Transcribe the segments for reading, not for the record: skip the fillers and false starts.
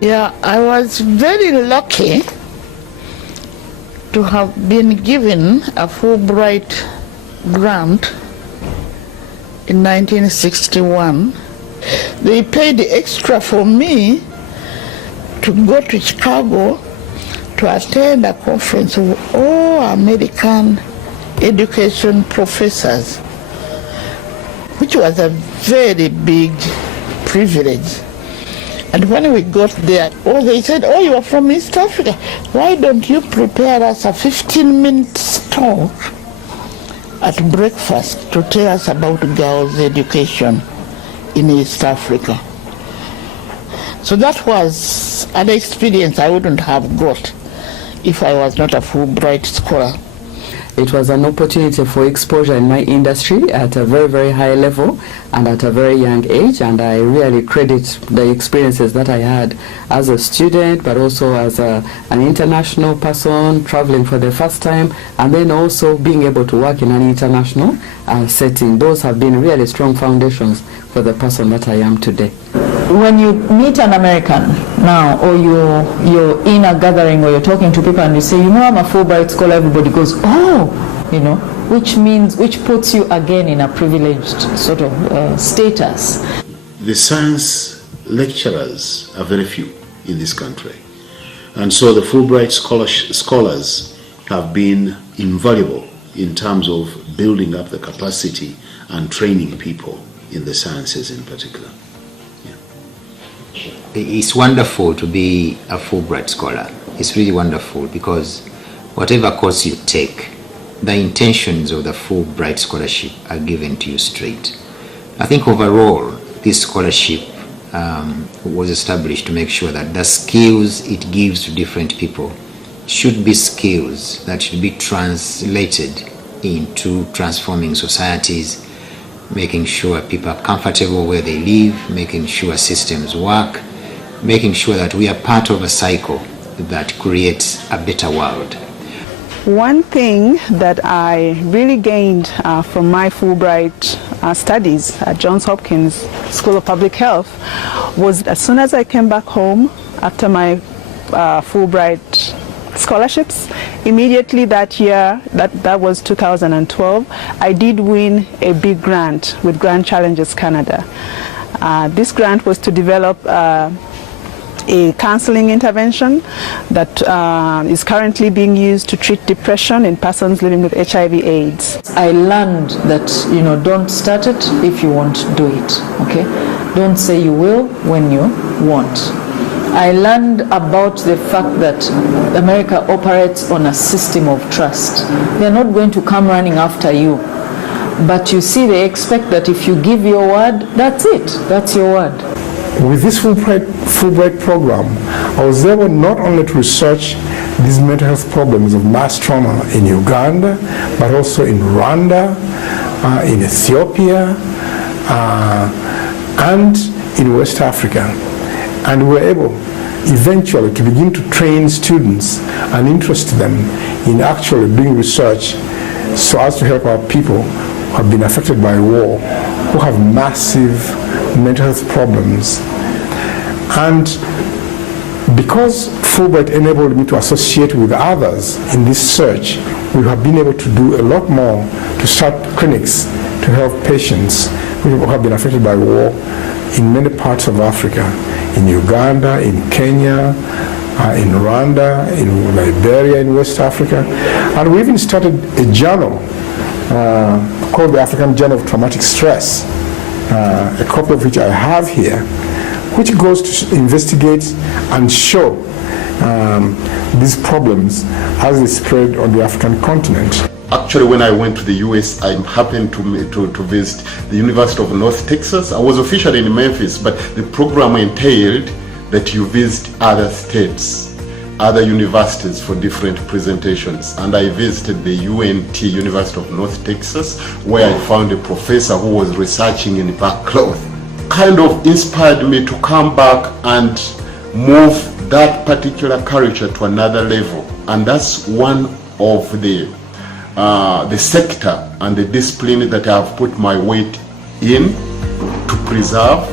Yeah, I was very lucky to have been given a Fulbright grant in 1961. They paid extra for me to go to Chicago to attend a conference of all American education professors, which was a very big privilege. And when we got there, they said, oh, you are from East Africa. Why don't you prepare us a 15-minute talk at breakfast to tell us about girls' education in East Africa? So that was an experience I wouldn't have got if I was not a Fulbright scholar. It was an opportunity for exposure in my industry at a very, very high level and at a very young age, and I really credit the experiences that I had as a student, but also as an international person traveling for the first time, and then also being able to work in an international setting. Those have been really strong foundations for the person that I am today. When you meet an American now, or you're in a gathering or you're talking to people and you say, you know, I'm a Fulbright scholar, everybody goes, oh, you know, which puts you again in a privileged sort of status. The science lecturers are very few in this country. And so the Fulbright scholars have been invaluable in terms of building up the capacity and training people in the sciences in particular. It's wonderful to be a Fulbright scholar. It's really wonderful because whatever course you take, the intentions of the Fulbright scholarship are given to you straight. I think overall, this scholarship was established to make sure that the skills it gives to different people should be skills that should be translated into transforming societies, making sure people are comfortable where they live, making sure systems work, making sure that we are part of a cycle that creates a better world. One thing that I really gained from my Fulbright studies at Johns Hopkins School of Public Health was as soon as I came back home after my Fulbright scholarships, immediately that year, that was 2012, I did win a big grant with Grand Challenges Canada. This grant was to develop a counseling intervention that is currently being used to treat depression in persons living with HIV/AIDS. I learned that, you know, don't start it if you won't do it, okay? Don't say you will when you won't. I learned about the fact that America operates on a system of trust. They're not going to come running after you. But you see, they expect that if you give your word, that's it. That's your word. With this Fulbright program, I was able not only to research these mental health problems of mass trauma in Uganda, but also in Rwanda, in Ethiopia, and in West Africa. And we were able eventually to begin to train students and interest them in actually doing research so as to help our people who have been affected by war, who have massive mental health problems. And because Fulbright enabled me to associate with others in this search, we have been able to do a lot more to start clinics to help patients who have been affected by war in many parts of Africa, in Uganda, in Kenya, in Rwanda, in Liberia, in West Africa. And we even started a journal called the African Journal of Traumatic Stress, a copy of which I have here, which goes to investigate and show these problems as they spread on the African continent. Actually, when I went to the US, I happened to visit the University of North Texas. I was officially in Memphis, but the program entailed that you visit other states, other universities for different presentations. And I visited the UNT, University of North Texas, where I found a professor who was researching in back cloth. Kind of inspired me to come back and move that particular culture to another level. And that's one of the sector and the discipline that I have put my weight in to preserve,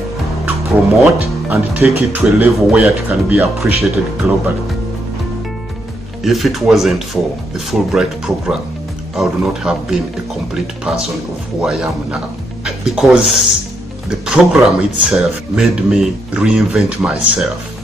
to promote and take it to a level where it can be appreciated globally. If it wasn't for the Fulbright program, I would not have been a complete person of who I am now. Because the program itself made me reinvent myself.